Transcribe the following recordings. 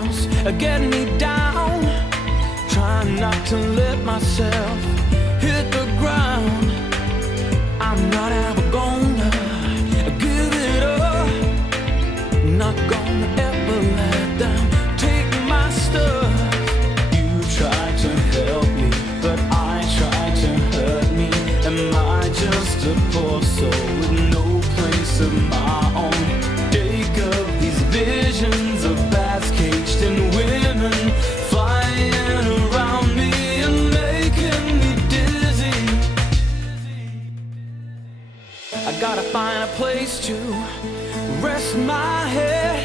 arms getting me down. Trying not to let myself hit the ground. I'm not ever gonna give it up. Not gonna ever let them take my stuff. You tried to help me, but I tried to hurt me. Am I just a poor soul with no place of my own? Take up these visions of bats caged in women, flying around me and making me dizzy. I gotta find a place to rest my head.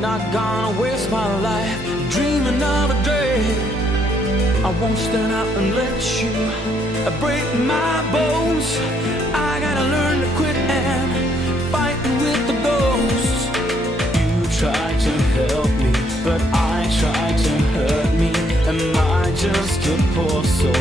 Not gonna waste my life dreaming of a day. I won't stand up and let you break my bones. I gotta learn to quit and fight with the ghosts. You tried to help me, but I tried to hurt me. Am I just a poor soul